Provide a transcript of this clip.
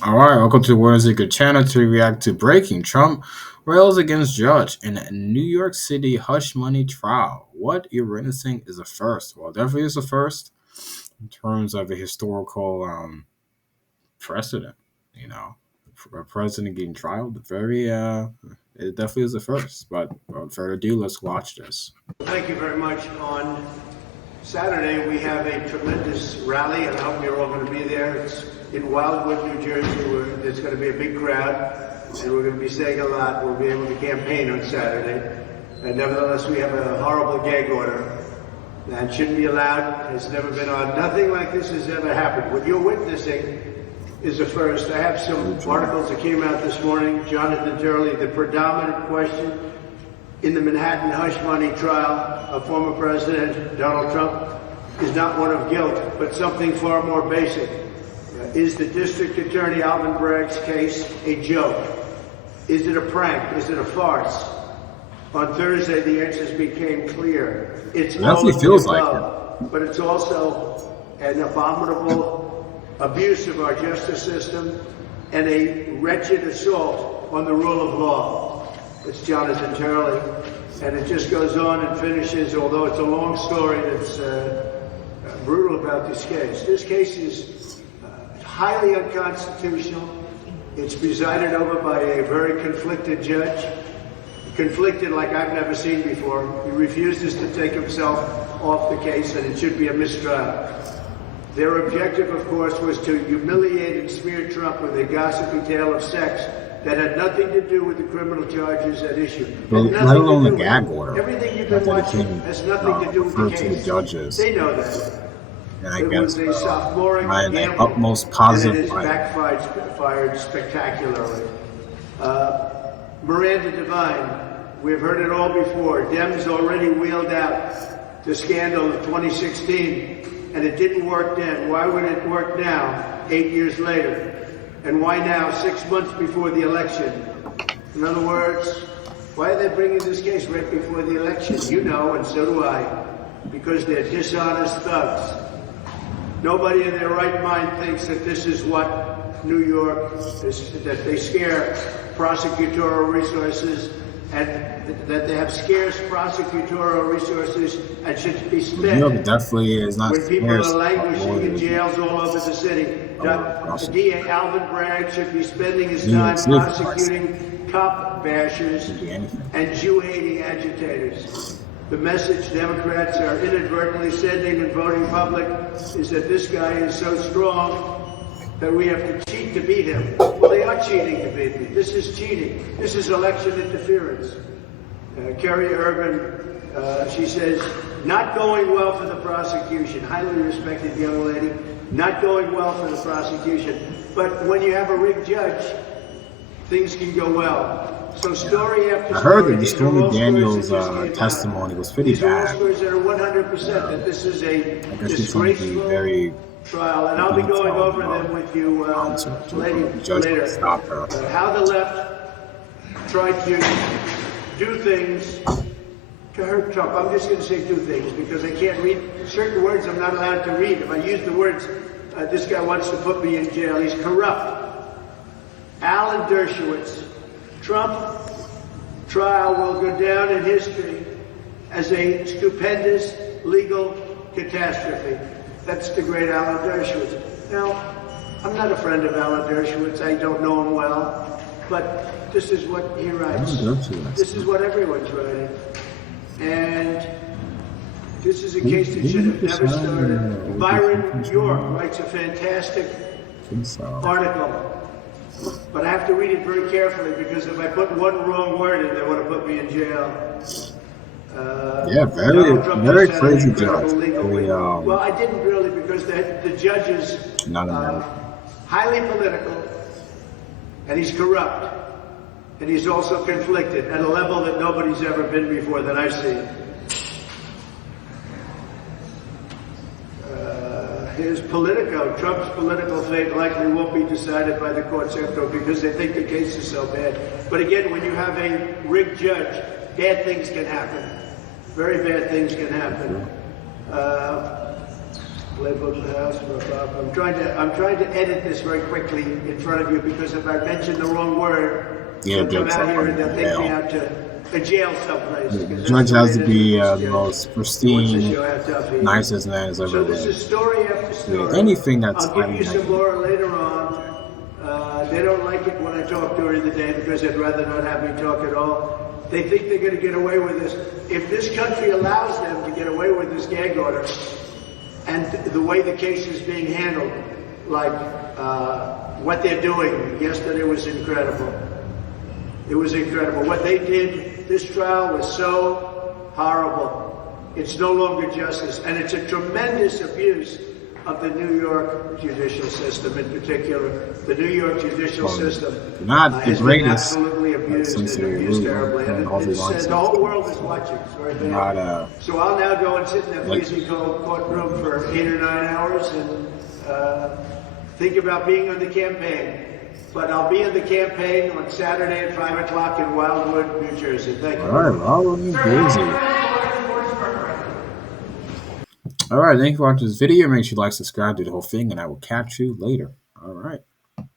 All right, welcome to Wednesday Good Channel to react to breaking Trump rails against judge in a New York City hush money trial. What you're witnessing is a first. Well, definitely is a first in terms of a historical precedent. You know, for a president getting trialed, it definitely is a first. But without further ado, let's watch this. Thank you very much. On Saturday, we have a tremendous rally, and I hope you're all going to be there. It's in Wildwood, New Jersey, where there's going to be a big crowd, and we're going to be saying a lot. We'll be able to campaign on Saturday. And nevertheless, we have a horrible gag order that shouldn't be allowed. It's never been on. Nothing like this has ever happened. What you're witnessing is a first. I have some articles that came out this morning. Jonathan Turley, the predominant question in the Manhattan hush money trial of former President Donald Trump is not one of guilt, but something far more basic. Is the District Attorney Alvin Bragg's case a joke? Is it a prank? Is it a farce? On Thursday, the answers became clear. It's It definitely feels like it. but it's also an abominable abuse of our justice system and a wretched assault on the rule of law. It's Jonathan Turley, and it just goes on and finishes, although it's a long story that's brutal about this case. This case is highly unconstitutional. It's presided over by a very conflicted judge, conflicted like I've never seen before. He refuses to take himself off the case, and it should be a mistrial. Their objective, of course, was to humiliate and smear Trump with a gossipy tale of sex that had nothing to do with the criminal charges at issue. Let alone the gag order. Everything you've been watching has nothing to do with the case. The judges. They know that. And I It guess was a sophomoric my gamble, utmost positive and it light. has backfired spectacularly. Miranda Devine, we've heard it all before. Dems already wheeled out the scandal of 2016, and it didn't work then. Why would it work now, 8 years later? And why now, 6 months before the election? In other words, why are they bringing this case right before the election? You know, and so do I, because they're dishonest thugs. Nobody in their right mind thinks that this is what New York is, that they scare prosecutorial resources, and that they have scarce prosecutorial resources and should be spent. New York definitely is not when people are scarce. languishing in jails all over the city. DA Alvin Bragg should be spending his time prosecuting cop bashers and Jew-hating agitators. The message Democrats are inadvertently sending and voting public is that this guy is so strong that we have to cheat to beat him. Well, they are cheating to beat me. This is cheating. This is election interference. Kerry Urban, she says, not going well for the prosecution. Highly respected young lady. Not going well for the prosecution. But when you have a rigged judge, things can go well. So story after story. I heard that the Stormy Daniels testimony was pretty bad. Stories that are 100% that this is a disgraceful very trial, and I'll be going over them with you later. Stop her. How the left tried to do things to hurt Trump. I'm just going to say two things because I can't read certain words. I'm not allowed to read. If I use the words, this guy wants to put me in jail. He's corrupt. Alan Dershowitz. Trump trial will go down in history as a stupendous legal catastrophe. That's the great Alan Dershowitz. Now, I'm not a friend of Alan Dershowitz. I don't know him well, but this is what he writes. This is what everyone's writing. And this is a case that should have never started. Byron York writes a fantastic article. But I have to read it very carefully because if I put one wrong word in, they want to put me in jail. Yeah, very crazy judge. Well, I didn't really because the judge is highly political, and he's corrupt, and he's also conflicted at a level that nobody's ever been before that I've seen. His Trump's political fate likely won't be decided by the courts after because they think the case is so bad. But again, when you have a rigged judge, bad things can happen. Very bad things can happen. Label the house. I'm trying to edit this very quickly in front of you because if I mention the wrong word, Yeah, they'll come judge out up here on and they'll the take me jail. out to a jail someplace The because that's judge the way has to it is be with this the judge. most He wants to pristine, show how tough he is. nicest man has ever So this is lived. story after Yeah, story. anything that's I'll give highly you some negative. more later on. They don't like it when I talk during the day because they'd rather not have me talk at all. They think they're going to get away with this. If this country allows them to get away with this gag order, and the way the case is being handled, like what they're doing yesterday was incredible. It was incredible. What they did, this trial was so horrible. It's no longer justice, and it's a tremendous abuse of the New York judicial system in particular. The New York judicial system Not the has been greatest absolutely abused since and they abused ruled terribly. on And Harvey the Weinstein's whole world case. is watching. It's very Not bad. So I'll now go and sit in that like freezing cold courtroom for 8 or 9 hours and think about being on the campaign. But I'll be on the campaign on Saturday at 5 o'clock in Wildwood, New Jersey. Thank all you. right, Robert, New Jersey. All right, thank you for watching this video. Make sure you like, subscribe, do the whole thing, and I will catch you later. All right.